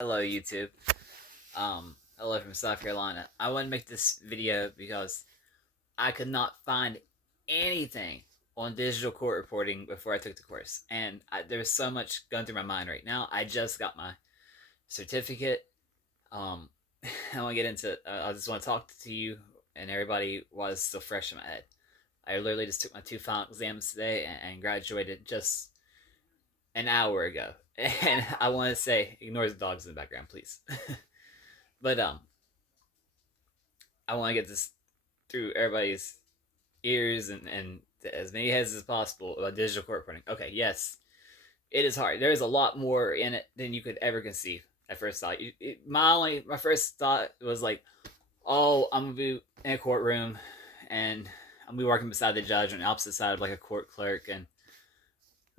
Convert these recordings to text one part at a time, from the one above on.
Hello YouTube. Hello from South Carolina. I want to make this video because I could not find anything on digital court reporting before I took the course, and there was so much going through my mind right now. I just got my certificate. Um, I want to get into. I just want to talk to you and everybody while it's still fresh in my head. I literally just took my two final exams today and graduated just an hour ago. And I want to say, ignore the dogs in the background, please. But I want to get this through everybody's ears and as many heads as possible about digital court printing. Okay, yes, it is hard. There is a lot more in it than you could ever conceive at first thought. My first thought was like, oh, I'm gonna be in a courtroom and I'm gonna be working beside the judge on the opposite side of like a court clerk, and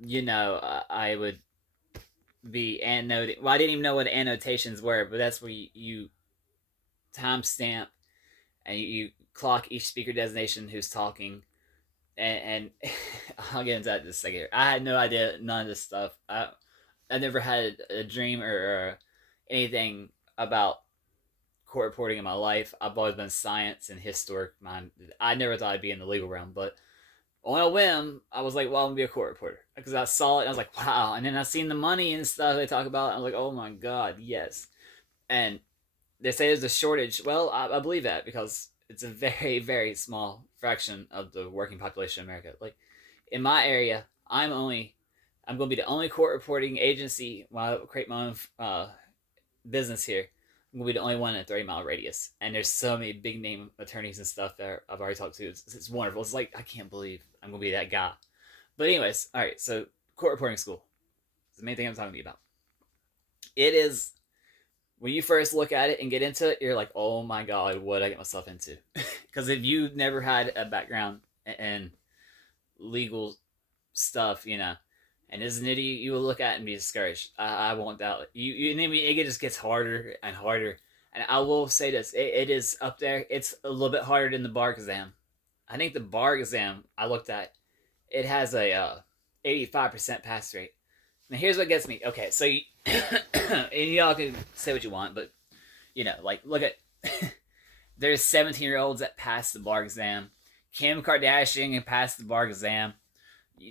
I would be annotating. Well, I didn't even know what annotations were, but that's where you timestamp and you clock each speaker designation who's talking. And I'll get into that in a second. I had no idea none of this stuff. I never had a dream or anything about court reporting in my life. I've always been science and historic minded. I never thought I'd be in the legal realm, but on a whim, I was like, well, I'm gonna be a court reporter because I saw it and I was like, wow. And then I seen the money and stuff they talk about. And I was like, oh my god, yes. And they say there's a shortage. Well, I believe that because it's a very, very small fraction of the working population in America. Like in my area, I'm going to be the only court reporting agency when I create my own business here. I'm going to be the only one in a 30-mile radius. And there's so many big name attorneys and stuff that I've already talked to. It's wonderful. It's like, I can't believe I'm going to be that guy. But, anyways, all right. So, court reporting school. It's the main thing I'm talking to you about. It is when you first look at it and get into it, you're like, oh my god, what did I get myself into? Because if you never had a background in legal stuff, and as an idiot, you will look at it and be discouraged. I won't doubt it. It just gets harder and harder. And I will say this: it is up there. It's a little bit harder than the bar exam. I think the bar exam I looked at, it has a 85% pass rate. Now here's what gets me. Okay, so and y'all can say what you want, but like look at there's 17-year-olds that passed the bar exam. Kim Kardashian can pass the bar exam.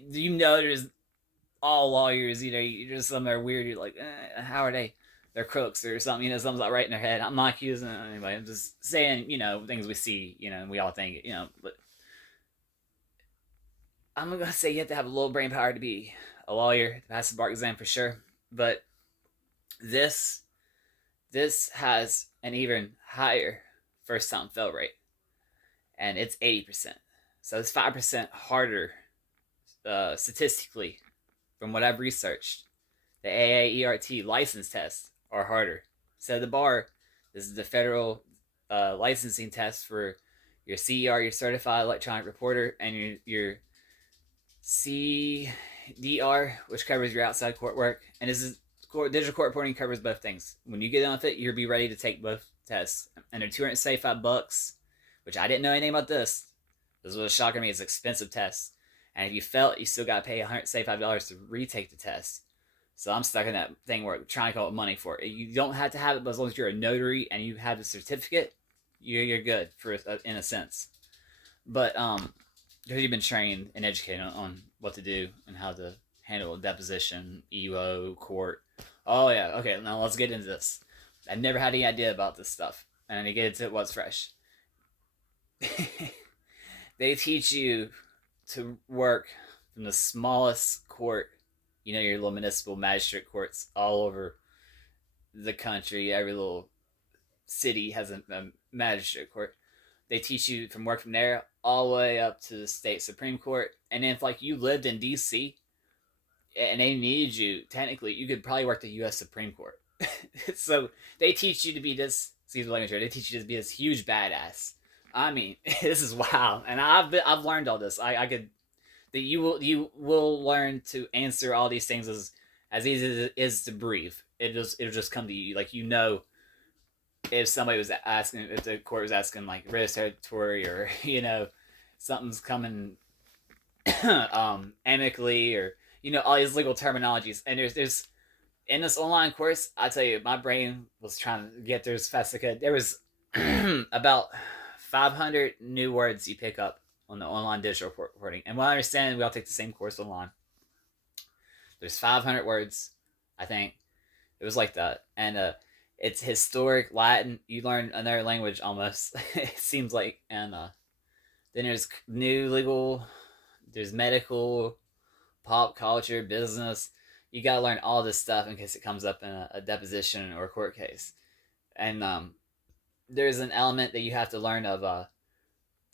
There's all lawyers. You're just some that are weird. You're like, how are they? They're crooks or something. Something's not right in their head. I'm not accusing anybody. I'm just saying, things we see. And we all think, But I'm gonna say you have to have a little brain power to be a lawyer to pass the bar exam for sure. But this this has an even higher first time fail rate, and it's 80%. So it's 5% harder statistically from what I've researched. The AAERT license tests are harder. So the bar, this is the federal licensing test for your CER, your certified electronic reporter, and your CDR, which covers your outside court work. And this is digital court reporting covers both things. When you get on with it, you'll be ready to take both tests. And they're $275, which I didn't know anything about this. This was a shocker to me. It's an expensive test. And if you fail it, you still got to pay $175 to retake the test. So I'm stuck in that thing where I'm trying to come up with money for it. You don't have to have it, but as long as you're a notary and you have the certificate, you're good for in a sense. But because you've been trained and educated on what to do and how to handle a deposition, EO, court. Oh yeah, okay. Now let's get into this. I never had any idea about this stuff, and to get into what's fresh. They teach you to work from the smallest court, your little municipal magistrate courts all over the country. Every little city has a magistrate court. They teach you from work from there all the way up to the state Supreme Court. And if like you lived in DC and they needed you, technically you could probably work the US Supreme Court. So they teach you to be this, excuse the language here, they teach you to be this huge badass. I mean, this is wow. And I've learned all this. I could that you will learn to answer all these things as easy as it is to breathe. It'll just come to you. Like if somebody was asking, if the court was asking like res territory or something's coming amicably, or all these legal terminologies, and there's in this online course, I tell you, my brain was trying to get through as fast as I could. There was about 500 new words you pick up on the online digital reporting. And what I understand, we all take the same course online. There's 500 words, I think. It was like that. And it's historic Latin. You learn another language almost, it seems like. And then there's new legal, there's medical, pop culture, business. You got to learn all this stuff in case it comes up in a deposition or a court case. And there's an element that you have to learn of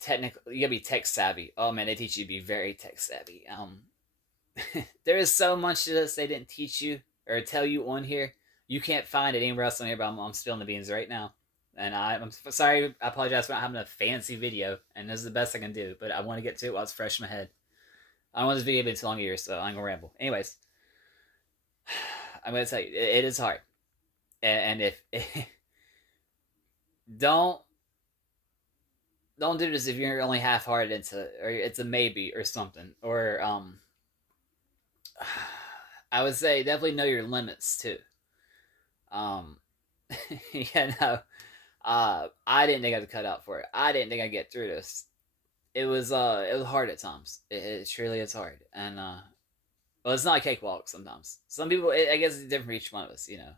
technical. You gotta be tech savvy. Oh man, they teach you to be very tech savvy. There is so much to this they didn't teach you or tell you on here. You can't find it anywhere else on here, but I'm spilling the beans right now. And I'm sorry, I apologize for not having a fancy video, and this is the best I can do, but I want to get to it while it's fresh in my head. I don't want this video to be too long here, so I'm gonna ramble. Anyways, I'm gonna tell you, it is hard, and if don't do this if you're only half-hearted into it, or it's a maybe or something, or I would say definitely know your limits too. Um, yeah, no, I didn't think I'd cut out for it. I didn't think I'd get through this. It was hard at times. It truly is hard, and well, it's not a cakewalk sometimes. Some people, I guess, it's different for each one of us, you know.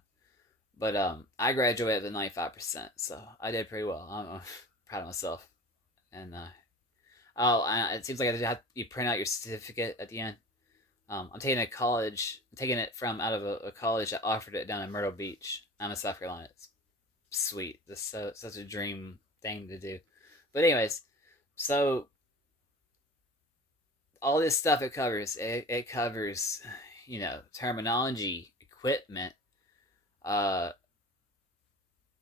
But I graduated with 95%, so I did pretty well. I'm proud of myself. And it seems like you print out your certificate at the end. I'm taking a college. I'm taking it from out of a college that offered it down in Myrtle Beach. I'm in South Carolina. It's sweet. It's such a dream thing to do. But anyways, so all this stuff it covers, you know, terminology, equipment, uh,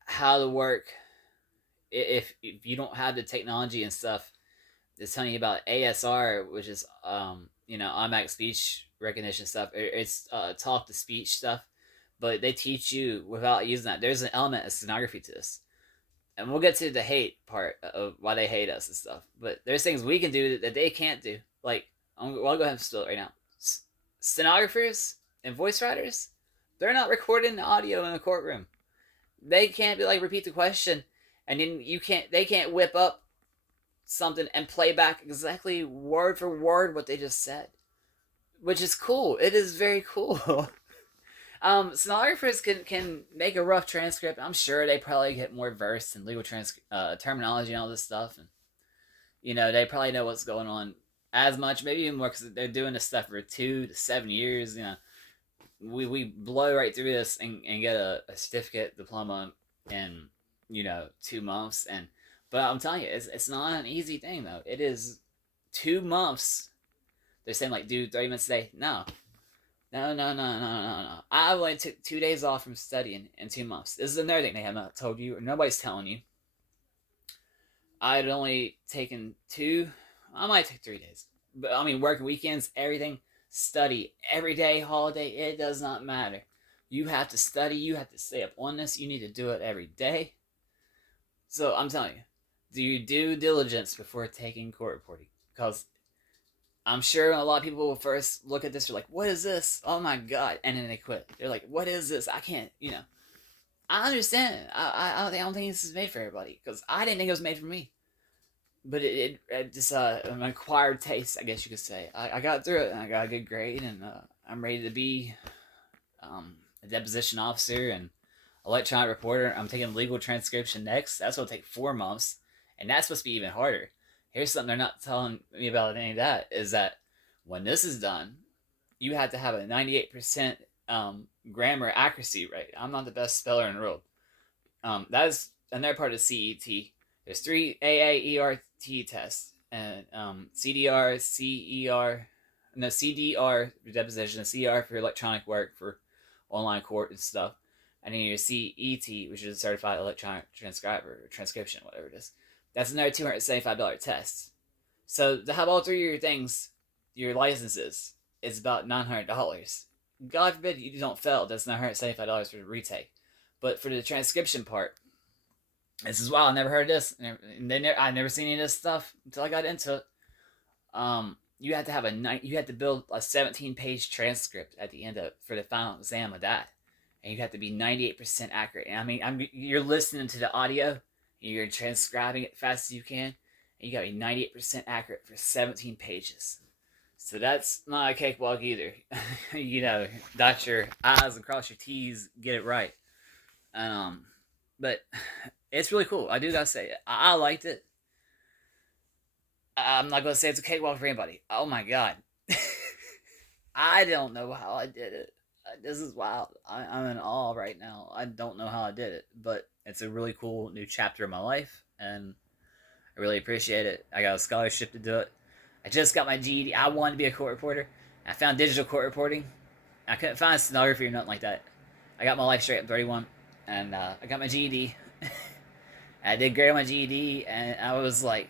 how to work. If you don't have the technology and stuff, it's telling you about ASR, which is you know, automatic speech recognition stuff. It's talk to speech stuff, but they teach you without using that. There's an element of stenography to this, and we'll get to the hate part of why they hate us and stuff. But there's things we can do that they can't do. Like I'll go ahead and spill it right now. Stenographers and voice writers, they're not recording the audio in the courtroom. They can't be like repeat the question, and then they can't whip up something and play back exactly word for word what they just said, which is cool. It is very cool. Stenographers can make a rough transcript. I'm sure they probably get more versed in legal terminology and all this stuff, and you know they probably know what's going on as much, maybe even more, because they're doing this stuff for 2 to 7 years. You know, we blow right through this and get a certificate, diploma in, you know, 2 months. And but I'm telling you, it's not an easy thing though. It is 2 months. They're saying like, do 30 minutes a day. No. I only took 2 days off from studying in 2 months. This is another thing they have not told you, or nobody's telling you. I'd only taken 2. I might take 3 days, but I mean, working weekends, everything, study every day, holiday. It does not matter. You have to study. You have to stay up on this. You need to do it every day. So I'm telling you, do your due diligence before taking court reporting, because I'm sure a lot of people will first look at this. They're like, "What is this? Oh my god!" And then they quit. They're like, "What is this? I can't." You know, I understand. I don't think this is made for everybody, because I didn't think it was made for me. But it just an acquired taste, I guess you could say. I got through it and I got a good grade, and I'm ready to be a deposition officer and electronic reporter. I'm taking legal transcription next. That's going to take 4 months, and that's supposed to be even harder. Here's something they're not telling me about any of that, is that when this is done, you have to have a 98% grammar accuracy rate. I'm not the best speller in the world. That is another part of CET. There's 3 AAERT tests, and CDR, CER, no, CDR for deposition, CER for electronic work for online court and stuff, and then your CET, which is a certified electronic transcriber or transcription, whatever it is. That's another $275 test. So to have all 3 of your things, your licenses, is about $900. God forbid you don't fail. That's $975 for the retake. But for the transcription part, this is wild. I never heard of this. I never seen any of this stuff until I got into it. You have to have you have to build a 17-page transcript at the end for the final exam of that. and you have to be 98% accurate. And I mean, you're listening to the audio, you're transcribing it fast as you can, and you got to be 98% accurate for 17 pages. So that's not a cakewalk either. Dot your I's and cross your T's, get it right. But it's really cool. I do gotta say it. I liked it. I'm not gonna say it's a cakewalk for anybody. Oh my god, I don't know how I did it. This is wild. I'm in awe right now. I don't know how I did it, but it's a really cool new chapter in my life, and I really appreciate it. I got a scholarship to do it. I just got my GED. I wanted to be a court reporter. I found digital court reporting. I couldn't find stenography or nothing like that. I got my life straight at 31, and I got my GED. I did great on my GED, and I was like,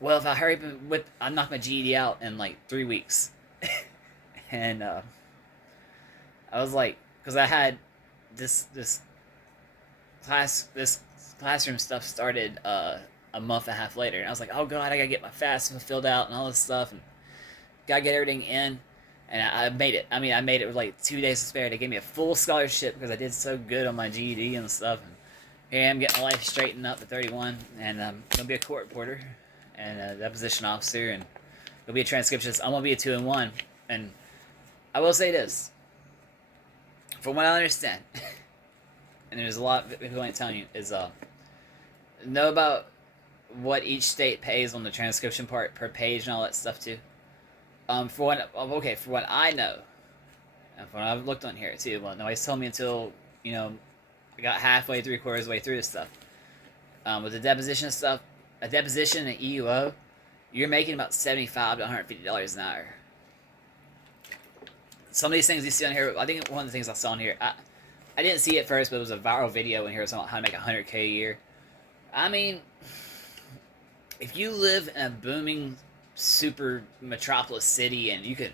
well, if I hurry up I'll knock my GED out in like 3 weeks. And I was like, because I had this classroom stuff started a month and a half later, and I was like, oh god, I gotta get my FAFSA filled out and all this stuff, and gotta get everything in, and I made it. I mean, I made it with like 2 days to spare. They gave me a full scholarship because I did so good on my GED and stuff. And here I am getting my life straightened up at 31, and I'm gonna be a court reporter and a deposition officer, and gonna be a transcriptionist. I'm gonna be a 2-in-1, and I will say this, from what I understand, and there's a lot of people ain't telling you, is know about what each state pays on the transcription part per page and all that stuff too. For what I know, and from what I've looked on here too, well, nobody's told me until I got halfway, 3/4 way through this stuff. With the deposition stuff, a deposition and EUO, you're making about $75 to $150 an hour. Some of these things you see on here, I think one of the things I saw on here, I didn't see it first, but it was a viral video in here about how to make $100K a year. I mean, if you live in a booming super metropolis city and you could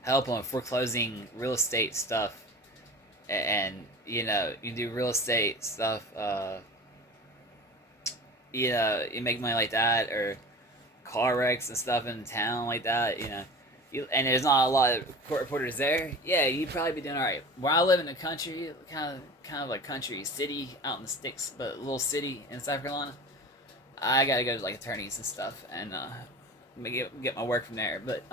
help on foreclosing real estate stuff, and you do real estate stuff, you make money like that, or car wrecks and stuff in town like that, and there's not a lot of court reporters there, yeah, you'd probably be doing alright. Where I live in the country, kind of like country city out in the sticks, but a little city in South Carolina, I gotta go to like attorneys and stuff, and get my work from there. But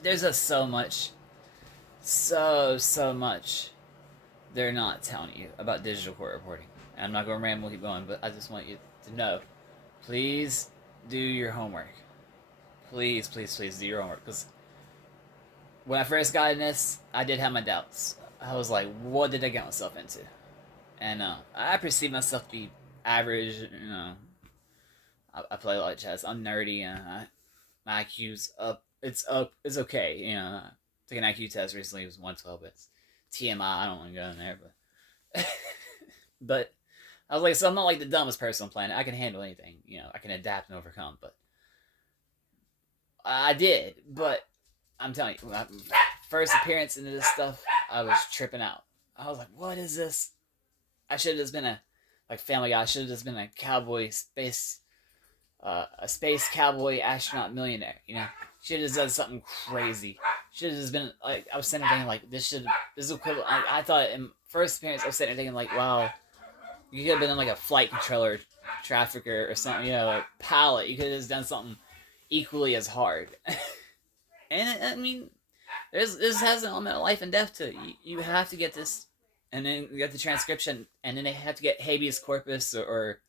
there's just so much they're not telling you about digital court reporting. And I'm not gonna ramble, keep going, but I just want you to know, please do your homework. Please do your homework, because when I first got in this, I did have my doubts. I was like, what did I get myself into? And I perceive myself to be average. I play a lot of chess. I'm nerdy, and my IQ's up. It's up. It's okay. I took an IQ test recently. It was 112. But it's TMI. I don't want to go in there, but but I was like, so I'm not like the dumbest person on the planet. I can handle anything. I can adapt and overcome. But I did. But I'm telling you, my first appearance into this stuff, I was tripping out. I was like, what is this? I should have just been like Family Guy. I should have just been a cowboy a space cowboy astronaut millionaire. Should have done something crazy. Should have just been like, I was sitting there thinking like, this is equivalent. I thought in first appearance I was sitting there thinking like, wow, you could have been like a flight controller, trafficker or something. A pilot. You could have just done something equally as hard. And I mean, this has an element of life and death to it. You have to get this, and then you get the transcription, and then they have to get habeas corpus, or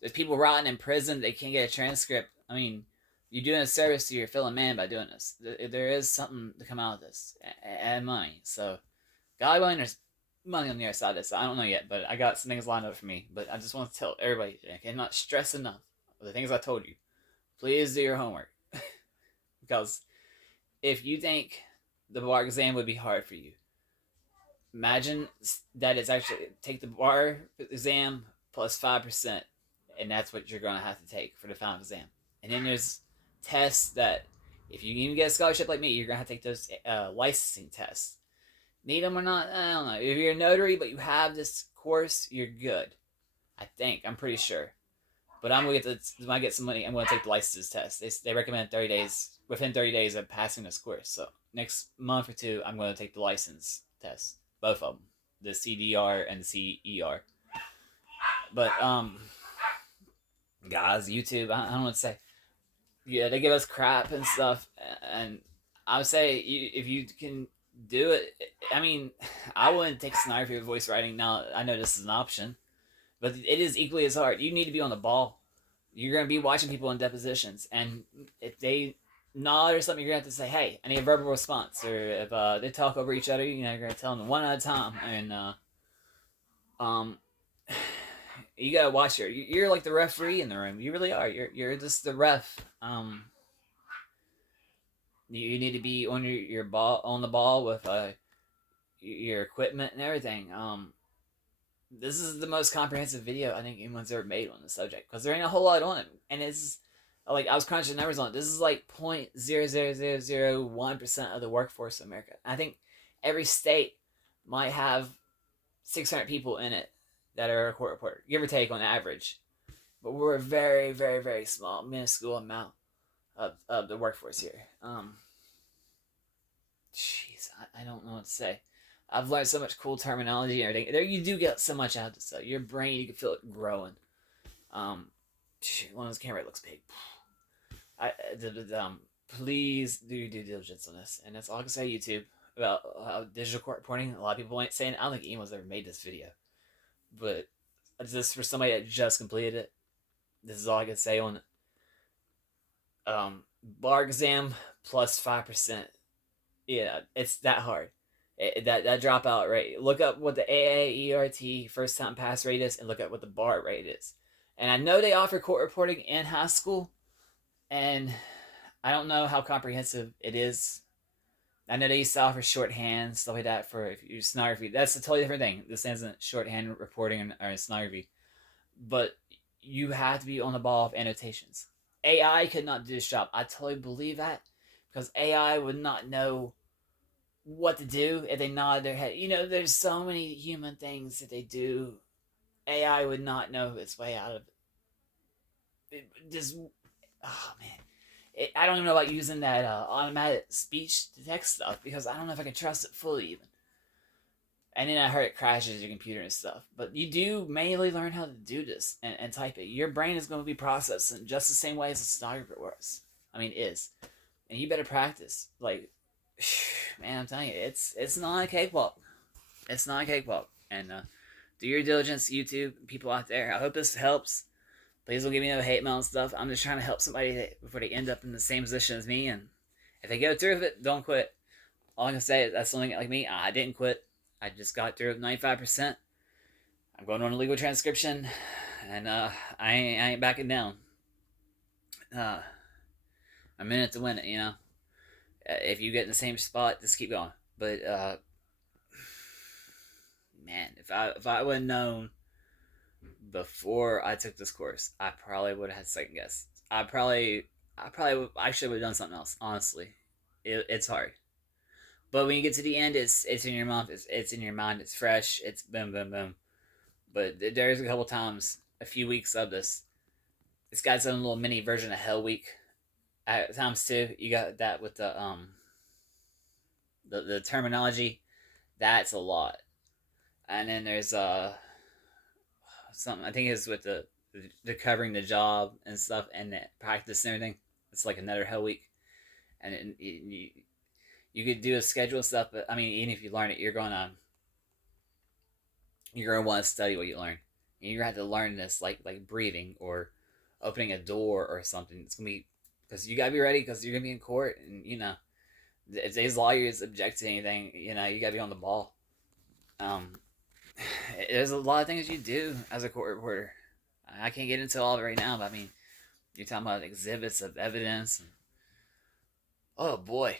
there's people rotting in prison, they can't get a transcript. I mean, you're doing a service to your fellow man by doing this. There is something to come out of this, and money. So, God willing, there's money on the other side of this. I don't know yet, but I got some things lined up for me. But I just want to tell everybody, I cannot stress enough the things I told you. Please do your homework. Because if you think the bar exam would be hard for you, imagine that it's actually, take the bar exam plus 5%, and that's what you're going to have to take for the final exam. And then there's tests that, if you even get a scholarship like me, you're going to have to take those licensing tests. Need them or not? I don't know. If you're a notary but you have this course, you're good. I think. I'm pretty sure. But I'm going to when I get some money, I'm going to take the licenses test. They recommend 30 days, within 30 days of passing this course. So next month or two, I'm going to take the license tests, both of them, the CDR and the CER. But guys, YouTube, I don't know what to say. Yeah, they give us crap and stuff, and I would say if you can do it, I mean, I wouldn't take a sniper for voice writing. Now I know this is an option, but it is equally as hard. You need to be on the ball. You're gonna be watching people in depositions, and if they nod or something, you're gonna have to say, "Hey, I need a verbal response." Or if they talk over each other, you're gonna tell them one at a time, and um, you gotta watch your. You're like the referee in the room. You really are. You're just the ref. You need to be on your ball on the ball with your equipment and everything. This is the most comprehensive video I think anyone's ever made on the subject because there ain't a whole lot on it, and it's like I was crunching numbers on it. This is like 0.00001% of the workforce of America. I think every state might have 600 people in it that are a court reporter, give or take on average. But we're a very, very, very small, minuscule amount of the workforce here. Jeez, I don't know what to say. I've learned so much cool terminology and everything. There, you do get so much out of this stuff. Your brain, you can feel it growing. One of those camera looks big. Please do your due diligence on this, and that's all I can say. YouTube about digital court reporting. A lot of people ain't saying. I don't think anyone's ever made this video, but just for somebody that just completed it, this is all I can say on it. Bar exam plus 5%. Yeah, it's that hard. That dropout rate. Look up what the AAERT first time pass rate is, and look at what the bar rate is. And I know they offer court reporting in high school, and I don't know how comprehensive it is. I know they used to offer shorthand, stuff like that for if you stenography. That's a totally different thing. This isn't shorthand reporting or stenography. But you have to be on the ball of annotations. AI could not do this job. I totally believe that because AI would not know what to do if they nod their head. There's so many human things that they do. AI would not know its way out of it. Just, oh man. I don't even know about using that automatic speech to text stuff because I don't know if I can trust it fully even. And then I heard it crashes your computer and stuff. But you do mainly learn how to do this and type it. Your brain is going to be processing just the same way as a stenographer was. Is. And you better practice. Like, man, I'm telling you, it's not a cakewalk. It's not a cakewalk. And do your diligence, YouTube, people out there. I hope this helps. Please don't give me no hate mail and stuff. I'm just trying to help somebody before they end up in the same position as me. And if they go through with it, don't quit. All I can say is that's something like me. I didn't quit. I just got through 95%. I'm going on a legal transcription, and I ain't backing down. I'm in it to win it, If you get in the same spot, just keep going. But man, if I would have known before I took this course, I probably would have had second guess. I should have done something else. Honestly, it's hard. But when you get to the end, it's in your mouth. It's in your mind. It's fresh. It's boom, boom, boom. But there's a couple times, a few weeks of this. This guy's own little mini version of Hell Week. At times too, you got that with the terminology. That's a lot. And then there's something I think is with the covering the job and stuff and the practice and everything. It's like another Hell Week, and you could do a schedule and stuff, but even if you learn it, you're gonna want to study what you learn. And you're gonna have to learn this like breathing or opening a door or something. It's gonna be because you gotta be ready because you're gonna be in court, and if these lawyers object to anything, you gotta be on the ball. There's a lot of things you do as a court reporter. I can't get into all of it right now, but you're talking about exhibits of evidence. And, oh boy.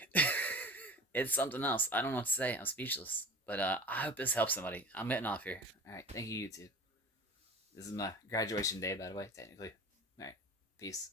It's something else. I don't know what to say. I'm speechless. But I hope this helps somebody. I'm getting off here. Alright, thank you, YouTube. This is my graduation day, by the way, technically. Alright, peace.